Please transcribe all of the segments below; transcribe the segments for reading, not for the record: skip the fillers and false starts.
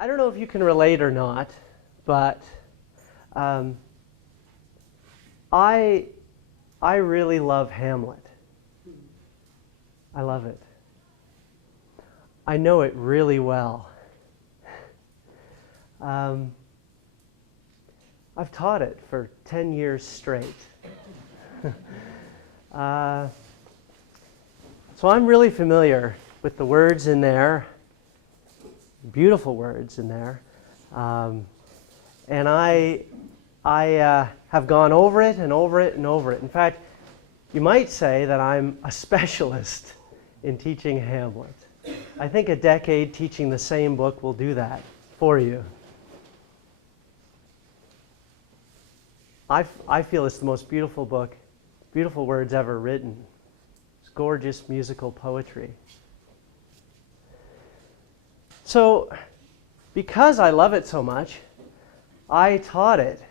I don't know if you can relate or not, but I really love Hamlet. I love it. I know it really well. I've taught it for 10 years straight. So I'm really familiar with the words in there, beautiful words in there. And I have gone over it and over it and over it. In fact, you might say that I'm a specialist in teaching Hamlet. I think a decade teaching the same book will do that for you. I feel it's the most beautiful book, beautiful words ever written. It's gorgeous musical poetry. So, because I love it so much, I taught it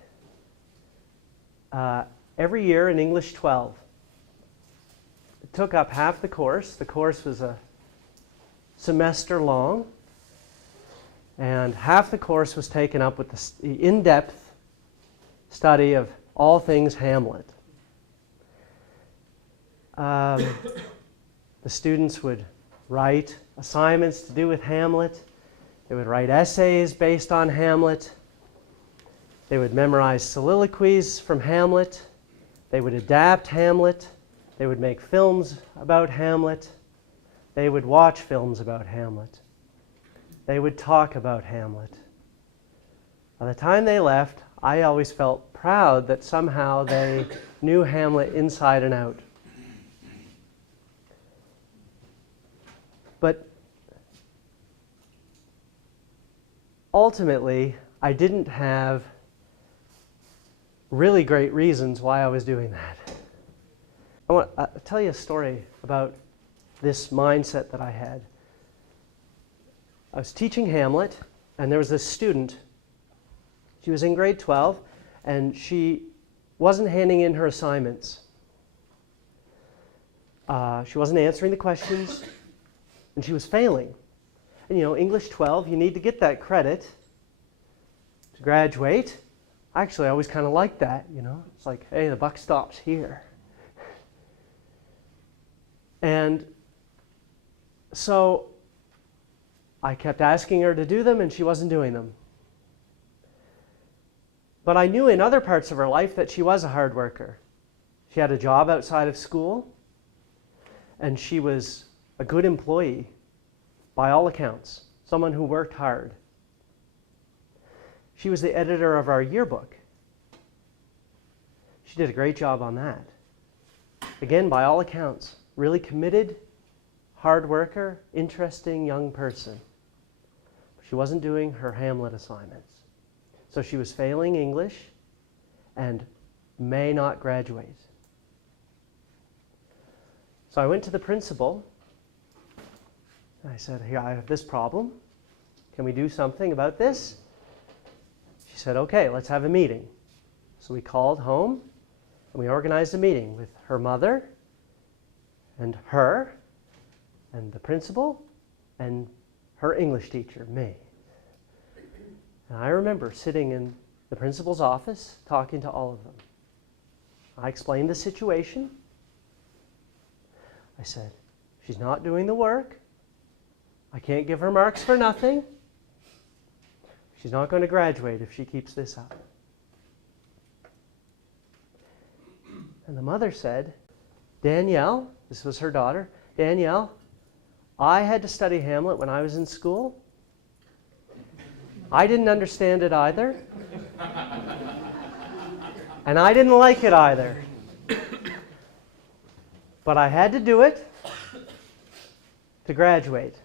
every year in English 12. It took up half the course. The course was a semester long, and half the course was taken up with the in-depth study of all things Hamlet. The students would write assignments to do with Hamlet. They would write essays based on Hamlet. They would memorize soliloquies from Hamlet. They would adapt Hamlet. They would make films about Hamlet. They would watch films about Hamlet. They would talk about Hamlet. By the time they left, I always felt proud that somehow they knew Hamlet inside and out. But ultimately, I didn't have really great reasons why I was doing that. I want to tell you a story about this mindset that I had. I was teaching Hamlet, and there was this student. She was in grade 12, and she wasn't handing in her assignments. She wasn't answering the questions, and she was failing. And English 12, you need to get that credit to graduate. Actually, I always kind of liked that, It's like, hey, the buck stops here. And so I kept asking her to do them, and she wasn't doing them. But I knew in other parts of her life that she was a hard worker. She had a job outside of school, and she was a good employee, by all accounts, someone who worked hard. She was the editor of our yearbook. She did a great job on that. Again, by all accounts, really committed, hard worker, interesting young person. She wasn't doing her Hamlet assignments. So she was failing English and may not graduate. So I went to the principal. I said, here, I have this problem. Can we do something about this? She said, okay, let's have a meeting. So we called home and we organized a meeting with her mother and her and the principal and her English teacher, me. And I remember sitting in the principal's office talking to all of them. I explained the situation. I said, she's not doing the work. I can't give her marks for nothing. She's not going to graduate if she keeps this up. And the mother said, Danielle, this was her daughter, Danielle, I had to study Hamlet when I was in school. I didn't understand it either. And I didn't like it either. But I had to do it to graduate.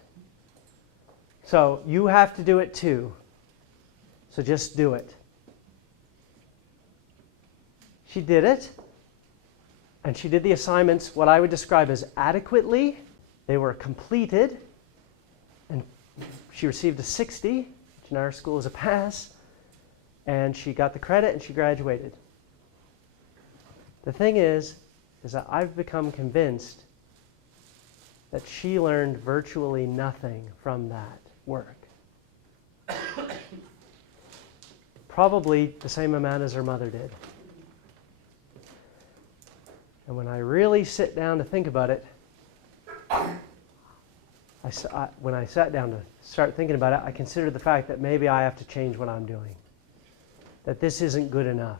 So you have to do it too. So just do it. She did it. And she did the assignments, what I would describe as adequately. They were completed. And she received a 60, which in our school is a pass. And she got the credit and she graduated. The thing is that I've become convinced that she learned virtually nothing from that work. probably the same amount as her mother did. And when I really sit down to think about it, when I sat down to start thinking about it, I considered the fact that maybe I have to change what I'm doing. That this isn't good enough.